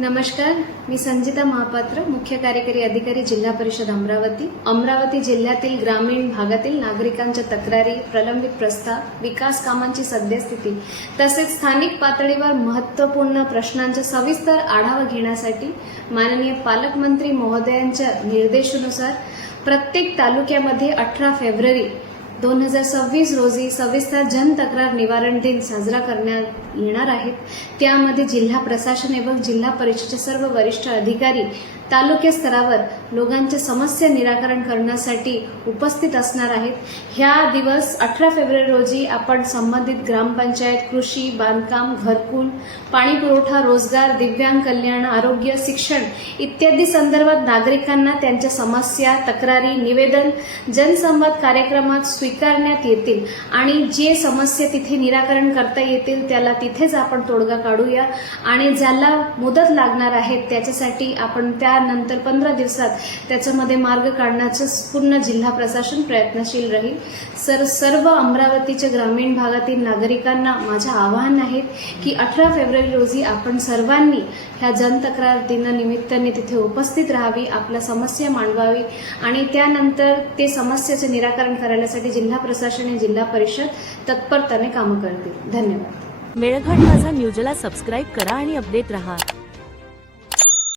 नमस्कार, मी संजिता महापात्र, मुख्य कार्यकारी अधिकारी, जिल्हा परिषद अमरावती जिल्ह्यातील ग्रामीण भागातील नागरिकांच्या तक्रारी, प्रलंबित प्रस्ताव, विकास कामांची सद्यस्थिती तसेच स्थानिक पातळीवर महत्त्वपूर्ण प्रश्नांचा सविस्तर आढावा घेण्यासाठी माननीय पालकमंत्री महोदयांच्या निर्देशानुसार प्रत्येक तालुक्यामध्ये 18 फेब्रुवारी 2026 रोजी सविस्तर जनतक्रार निवारण दिन साजरा करण्यात येणार आहेत। त्यामध्ये जिल्हा प्रशासन एवं जिल्हा परिषदेचे सर्व वरिष्ठ अधिकारी तालुका स्तरावर लोकांच्या समस्या निराकरण करण्यासाठी उपस्थित असणार आहेत। ह्या दिवस 18 फेब्रुवारी रोजी आपण संबंधित ग्रामपंचायत, कृषी, बांधकाम, घरकुल, पाणी पुरवठा, रोजगार, दिव्यांग कल्याण, आरोग्य, शिक्षण इत्यादी संदर्भात नागरिकांना त्यांच्या समस्या, तक्रारी, निवेदन जनसंवाद कार्यक्रमात स्वीकारण्यात येतील आणि जे समस्या तिथे निराकरण करता येतील त्याला तिथेच आपण तोडगा काढूया आणि ज्याला मुदत लागणार आहे त्याच्यासाठी आपण त्यानंतर 15 दिवसात त्याच्यामध्ये मार्ग काढण्याचं पूर्ण जिल्हा प्रशासन प्रयत्नशील राहील। सर्व अमरावतीच्या ग्रामीण भागातील नागरिकांना माझे आवाहन आहे की 18 फेब्रुवारी रोजी आपण सर्वांनी ह्या जनतक्रार दिनानिमित्ताने तिथे उपस्थित राहावी, आपल्या समस्या मांडवावी आणि त्यानंतर ते समस्येचे निराकरण करण्यासाठी जिल्हा प्रशासन आणि जिल्हा परिषद तत्परतेने काम करतील। धन्यवाद। मेळघाट माझा न्यूजला सबस्क्राइब करा आणि अपडेट रहा।